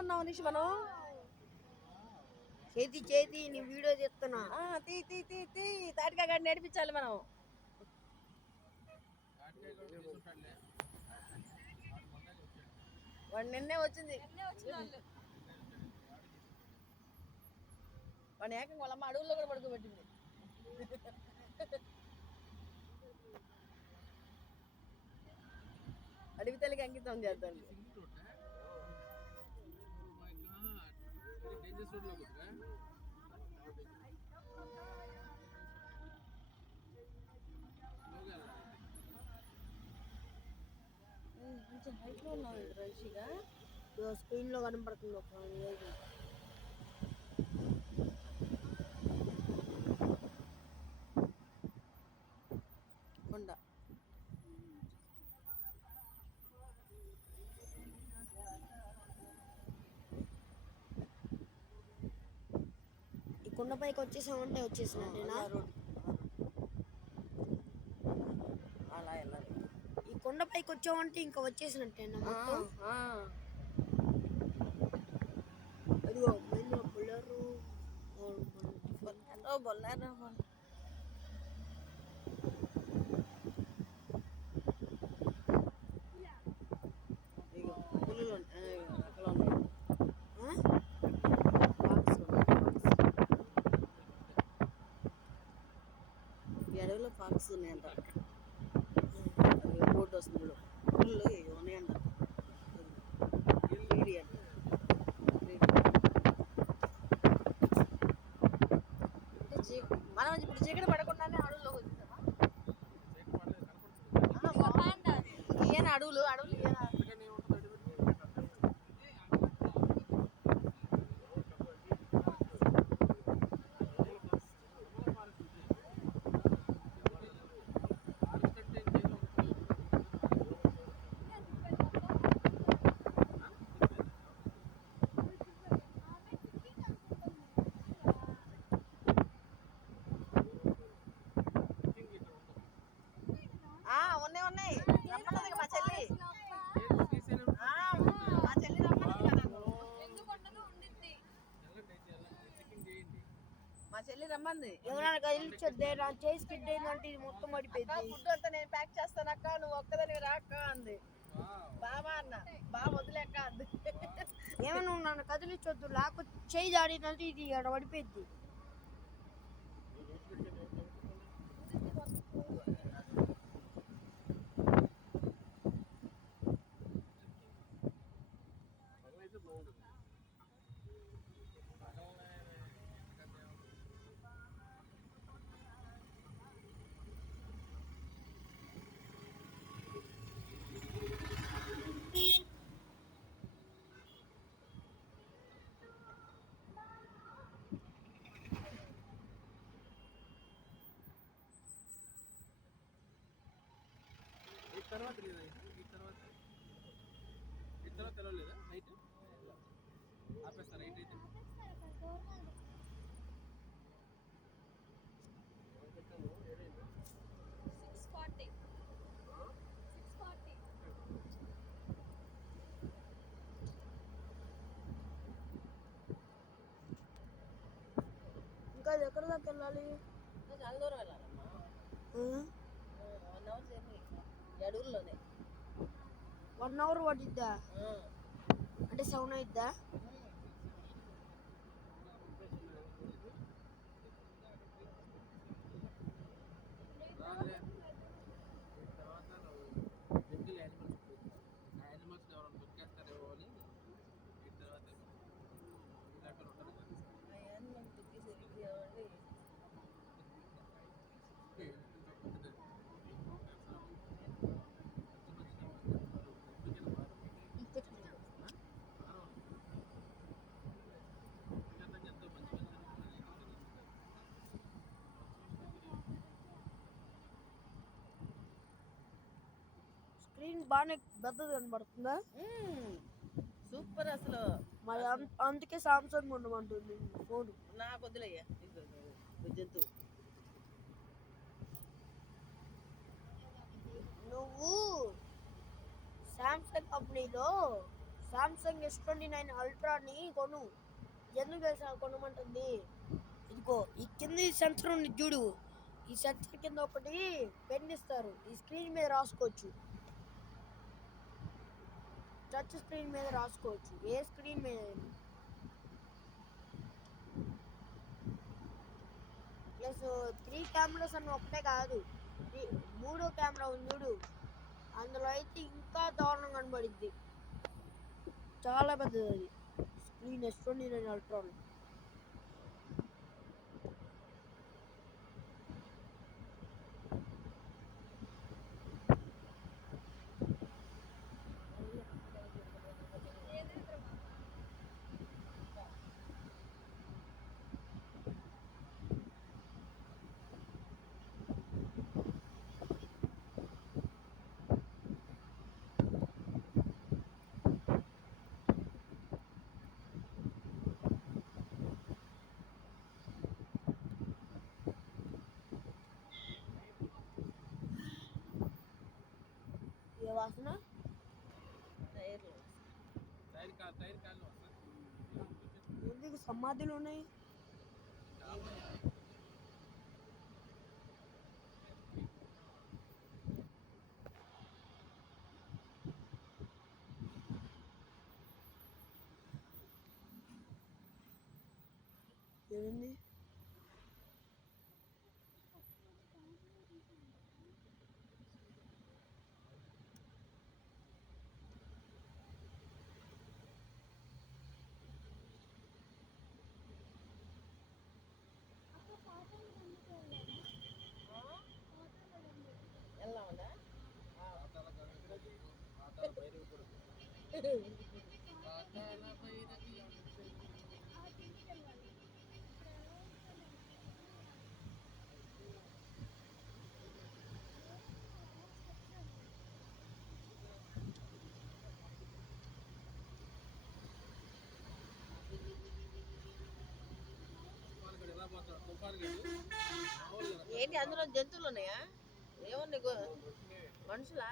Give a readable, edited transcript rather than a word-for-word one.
ఉన్నావు నిషి మనం చేతి నీ వీడియో చేస్తున్నా. తీ తాటికాయ గడ్డి నేర్పించాలి మనం. వాడు నిన్నే వచ్చింది వాడు ఏకంగా వాళ్ళమ్మ అడవుల్లో కూడా పడుకోబెట్టింది. అడవి తల్లికి అంకితం చేద్దాం. మంచి హైట్ లో ఉన్నావు రైషిగా. స్క్రీన్ లో కనపడుతుంది ఒక కొండ. ఈ కొండపైకి వచ్చేసామంటే వచ్చేసినట్టేనా? అలా వెళ్ళాలి. ఈ కొండపైకి వచ్చామంటే ఇంకా వచ్చేసినట్టేనా మొత్తం? అదిగో బొల్లరు బొల్లారా పులులు అక్కడ ఉన్నాయి. ఈ అడవిలో ఫాక్స్ ఉన్నాయంట. బోట్ వస్తుంది. పుల్లు ఉన్నాయంట. మనం ఇప్పుడు చీకటి పడకుండానే అడవుల్లోకి వచ్చేసామా? ఏనా అడవులు ఏనా? ఉన్నాయి. రమ్మన్నది మా చెల్లి. మా చెల్లి రమ్మన్నది. మా చెల్లి రమ్మంది. ఎవరైనా కదిలించొద్దే, నా చేసి కిడ్ అయిందంటే ఇది మొత్తం పడిపోయింది. ఫుడ్ అంతా నేను ప్యాక్ చేస్తానక్క, నువ్వు ఒక్కదాన్ని రాక్క అంది. బాబా అన్న బాబా వదిలేక్క అంది. ఏమన్నా నన్ను కదిలించొద్దు, లేకపోతే చేయి జాడినంటే ఇది అక్కడ పడిపోయింది. తర్వాత లేదా ఈ తర్వాత తెలవలేదా? నైట్ ఆపేస్తారు. నైట్ అయితే ఇంకా ఎక్కడ దాకా వెళ్ళాలి? చాలా దూరం వెళ్ళాలమ్మా. 1 hour జర్నీ అడవుల్లోనే. 1 hour పట్టిద్దా? అంటే 7 అయిద్దా? యానిమల్స్ ఎవరైనా తొక్కేస్తారేమో అని ఈ తర్వాత ఇలాంటి ఉంటారు కదా. స్క్రీన్ బాగానే పెద్దది కనబడుతుందా? సూపర్ అసలు. మరి అందుకే సామ్సంగ్ ఉండమంటుంది ఫోన్. నాకు వద్దులయ్యా జంతువు. నువ్వు సామ్సంగ్ కంపెనీలో సామ్సంగ్ S29 అల్ట్రాని కొను. ఎందుకు తెలుసా కొనమంటుంది? ఇదిగో ఈ కింద ఈ సెన్సర్ ఉంది చూడు, ఈ సెన్సర్ కింద ఒకటి పెన్ ఇస్తారు, ఈ స్క్రీన్ మీద రాసుకోవచ్చు. టచ్ స్క్రీన్ మీద రాసుకోవచ్చు, ఏ స్క్రీన్ మీద. ప్లస్ 3 కెమెరాస్ అని ఒకటే కాదు, మూడో కెమెరా ఉంది చూడు, అందులో అయితే ఇంకా దారుణం కనబడిద్ది. చాలా పెద్దది అది స్క్రీన్ S29 అల్ట్రాలో. ఏ వాసన? టైర్లు టైర్ కాళ్ళు వస్తుంది. ఎందుకు సమాధులు ఉన్నాయి? ఏమైంది? వెళ్దామన్నా పాతాళ భైరవి కొడుకు. పాతాళ భైరవి. తుఫాన్ గడు ఎలా పోతాడు? తుఫాన్ గడు మామూలుగా ఏంటి అందులో జంతువులు ఉన్నాయా? ఏమున్నాయి? మనుషులా?